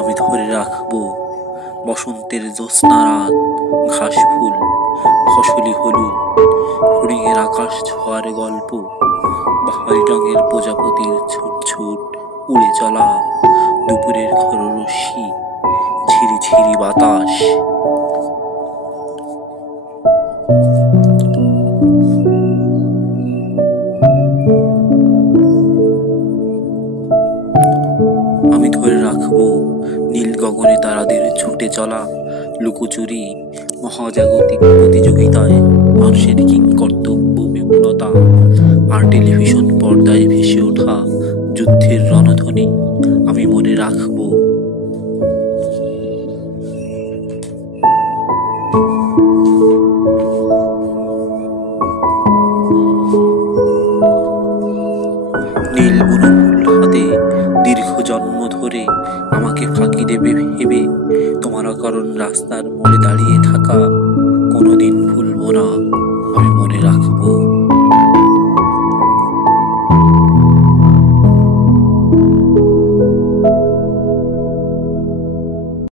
আমি ধরে রাখবো বসন্তের জ্যোৎস্না রাত, ঘাস ফুল ফসলি হলুদ, হরিণের আকাশ ছোঁয়ার গল্প, বাহারি রঙের প্রজাপতির ছুট ছুট উড়ে চলা, দুপুরের খররশ্মি, ঝিরি ঝিরি বাতাস। আমি ধরে রাখবো নীল গগনে তারাদের ছুটে চলা, লুকোচুরি, মহাজাগতিক প্রতিযোগিতায় মানুষের কিংকর্তব্য বিমূলতা, আর টেলিভিশন পর্দায় ভেসে ওঠা যুদ্ধের রণধ্বনি আমি মনে রাখবো। নীল বুনমুল হাতে দীর্ঘ জন্ম ধরে আমাকে ফাঁকি দেবে ভেবে তোমার অকারণ রাস্তার মোড়ে দাঁড়িয়ে থাকা